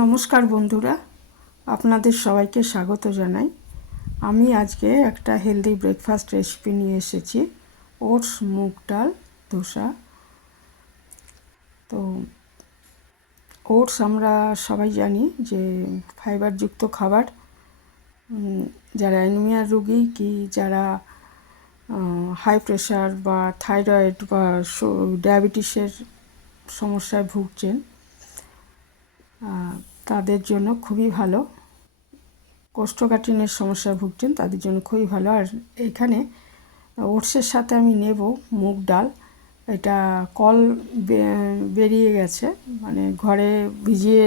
নমস্কার বন্ধুরা, আপনাদের সবাইকে স্বাগত জানাই। আমি আজকে একটা হেলদি ব্রেকফাস্ট রেসিপি নিয়ে এসেছি, ওটস মুগ ডাল ধোসা। তো ওটস আমরা সবাই জানি যে ফাইবারযুক্ত খাবার। যারা অ্যানিমিয়ার রোগী কি যারা হাই প্রেশার বা থাইরয়েড বা ডায়াবেটিসের সমস্যায় ভুগছেন তাদের জন্য খুবই ভালো। কোষ্ঠকাঠিন্যের সমস্যায় ভুগছেন তাদের জন্য খুবই ভালো। আর এখানে ওটসের সাথে আমি নেব মুগ ডাল। এটা কল বেরিয়ে গেছে, মানে ঘরে ভিজিয়ে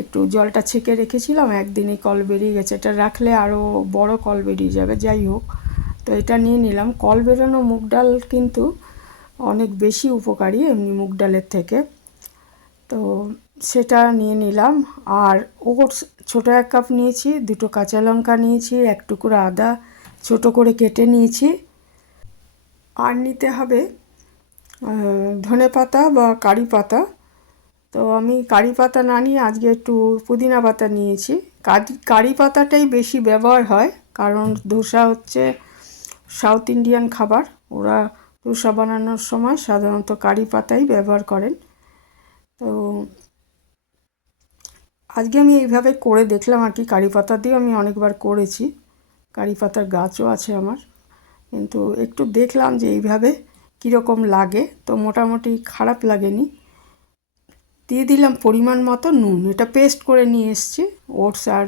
একটু জলটা ছেঁকে রেখেছিলাম, একদিনই কল বেরিয়ে গেছে। এটা রাখলে আরও বড় কল বেরিয়ে যাবে, যাই হোক। তো এটা নিয়ে নিলাম। কল বেরোনো মুগ ডাল কিন্তু অনেক বেশি উপকারী এমনি মুগ ডালের থেকে, তো সেটা নিয়ে নিলাম। আর ওটস ছোটো 1 কাপ নিয়েছি, 2টো কাঁচা লঙ্কা নিয়েছি, 1 টুকরো আদা ছোটো করে কেটে নিয়েছি। আর নিতে হবে ধনে পাতা বা কারি পাতা। তো আমি কারি পাতা না নিয়ে আজকে একটু পুদিনা পাতা নিয়েছি। কারি পাতাটাই বেশি ব্যবহার হয়, কারণ ধোসা হচ্ছে সাউথ ইন্ডিয়ান খাবার। ওরা ধোসা বানানোর সময় সাধারণত কারি পাতাই ব্যবহার করেন। তো আজকে আমি এইভাবে করে দেখলাম আর কি। কারি পাতা দিয়ে আমি অনেকবার করেছি, কারি পাতার গাছও আছে আমার, কিন্তু একটু দেখলাম যে এইভাবে কীরকম লাগে। তো মোটামুটি খারাপ লাগেনি। দিয়ে দিলাম পরিমাণ মতো নুন। এটা পেস্ট করে নিয়ে এসেছি ওটস আর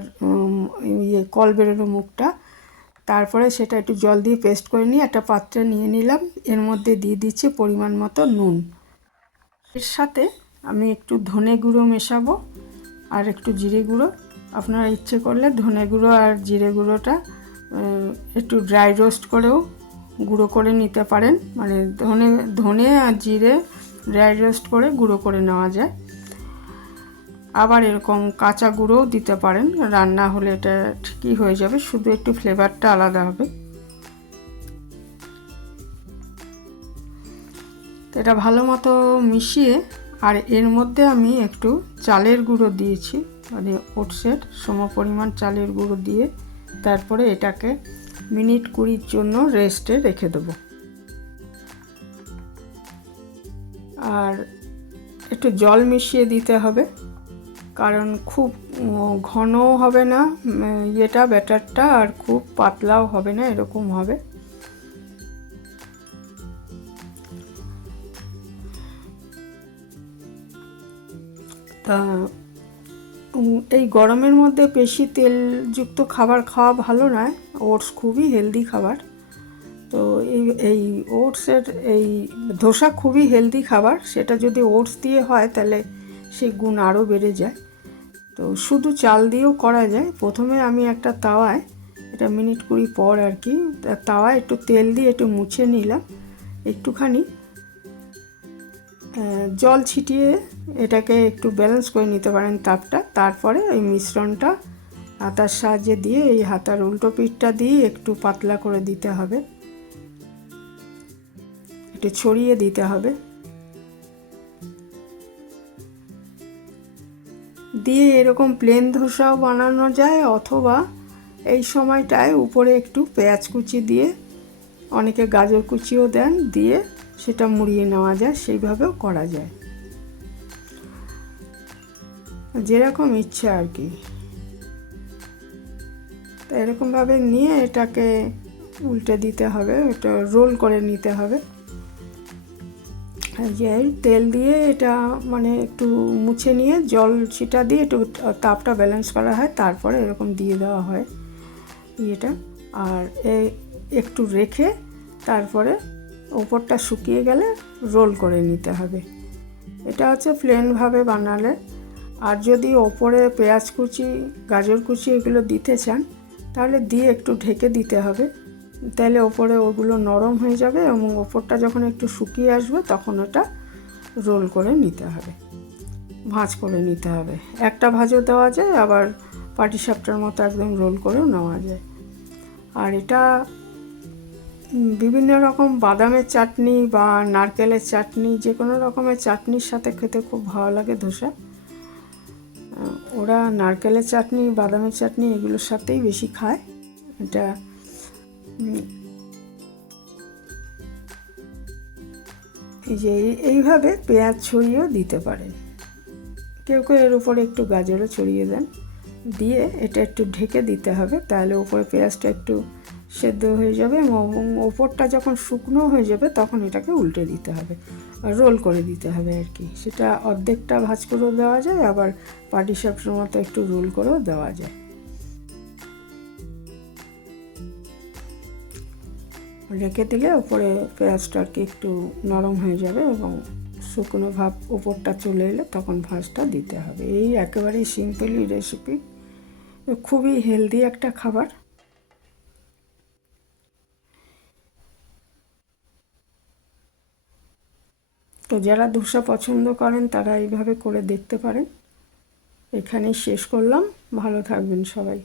কল বেরোনো মুগটা। তারপরে সেটা একটু জল দিয়ে পেস্ট করে নিয়ে একটা পাত্রে নিয়ে নিলাম। এর মধ্যে দিয়ে দিচ্ছি পরিমাণ মতো নুন। এর সাথে আমি একটু ধনে গুঁড়ো মেশাবো আর একটু জিরে গুঁড়ো। আপনারা ইচ্ছে করলে ধনে গুঁড়ো আর জিরে গুঁড়োটা একটু ড্রাই রোস্ট করেও গুঁড়ো করে নিতে পারেন, মানে ধনে আর জিরে ড্রাই রোস্ট করে গুঁড়ো করে নেওয়া যায়। আবার এরকম কাঁচা গুঁড়োও দিতে পারেন, রান্না হলে এটা ঠিকই হয়ে যাবে, শুধু একটু ফ্লেভারটা আলাদা হবে। তো এটা ভালো মতো মিশিয়ে, আর এর মধ্যে আমি একটু চালের গুঁড়ো দিয়েছি, মানে ওটসের সমপরিমাণ চালের গুঁড়ো দিয়ে তারপরে এটাকে মিনিট 20 জন্য রেস্টে রেখে দেবো। আর একটু জল মিশিয়ে দিতে হবে, কারণ খুব ঘনও হবে না ব্যাটারটা, আর খুব পাতলাও হবে না, এরকম হবে। তা এই গরমের মধ্যে বেশি তেলযুক্ত খাবার খাওয়া ভালো নয়। ওটস খুবই হেলদি খাবার। তো এই ওটসের এই ধোসা খুবই হেলদি খাবার। সেটা যদি ওটস দিয়ে হয় তাহলে সেই গুণ আরও বেড়ে যায়। তো শুধু চাল দিয়েও করা যায়। প্রথমে আমি একটা তাওয়ায়, এটা মিনিট 20 পর আর কি, তাওয়ায় একটু তেল দিয়ে একটু মুছে নিলাম, একটুখানি জল ছিটিয়ে এটাকে একটু ব্যালেন্স করে নিতে পারেন তাপটা। তারপরে এই মিশ্রণটা হাতার সাহায্যে দিয়ে, এই হাতার উল্টো পিঠটা দিয়ে একটু পাতলা করে দিতে হবে, একটু ছড়িয়ে দিতে হবে। দিয়ে এরকম প্লেন ধোসাও বানানো যায়, অথবা এই সময়টায় উপরে একটু পেঁয়াজ কুচি দিয়ে, অনেকে গাজর কুচিও দেন, দিয়ে সেটা মুড়িয়ে নেওয়া যায়, সেইভাবেও করা যায়, যেরকম ইচ্ছা আর কি। তো এরকমভাবে নিয়ে এটাকে উল্টে দিতে হবে, এটা রোল করে নিতে হবে। যে তেল দিয়ে এটা মানে একটু মুছে নিয়ে জল ছিটা দিয়ে একটু তাপটা ব্যালেন্স করা হয়, তারপরে এরকম দিয়ে দেওয়া হয় ইয়েটা। আর একটু রেখে তারপরে ওপরটা শুকিয়ে গেলে রোল করে নিতে হবে। এটা হচ্ছে প্লেনভাবে বানালে। আর যদি ওপরে পেঁয়াজ কুচি, গাজর কুচি এগুলো দিতে চান তাহলে দিয়ে একটু ঢেকে দিতে হবে, তাহলে ওপরে ওগুলো নরম হয়ে যাবে এবং ওপরটা যখন একটু শুকিয়ে আসবে তখন ওটা রোল করে নিতে হবে, ভাঁজ করে নিতে হবে। একটা ভাঁজও দেওয়া যায়, আবার পাটিসাপটার মতো একদম রোল করেও নেওয়া যায়। আর এটা বিভিন্ন রকম বাদামের চাটনি বা নারকেলের চাটনি, যে কোনো রকমের চাটনির সাথে খেতে খুব ভালো লাগে ধোসা। ওরা নারকেলের চাটনি, বাদামের চাটনি এগুলোর সাথেই বেশি খায়। এটা এই যে এইভাবে পেঁয়াজ ছড়িয়েও দিতে পারেন, কেউ কেউ এর উপরে একটু গাজরও ছড়িয়ে দেন। দিয়ে এটা একটু ঢেকে দিতে হবে, তাহলে উপরে পেঁয়াজটা একটু সেদ্ধ হয়ে যাবে এবং ওপরটা যখন শুকনো হয়ে যাবে তখন এটাকে উল্টে দিতে হবে, রোল করে দিতে হবে আর কি। সেটা অর্ধেকটা ভাঁজ করেও দেওয়া যায়, আবার পাটিসাপটার মতো একটু রোল করেও দেওয়া যায়। রেখে দিলে উপরে পেঁয়াজটা আর কি একটু নরম হয়ে যাবে এবং শুকনো ভাব উপরটা চলে এলে তখন ভাঁজটা দিতে হবে। এই একেবারেই সিম্পলি রেসিপি, খুবই হেলদি একটা খাবার। তো যারা ধোসা পছন্দ করেন তারা এইভাবে করে দেখতে পারেন। এখানেই শেষ করলাম, ভালো থাকবেন সবাই।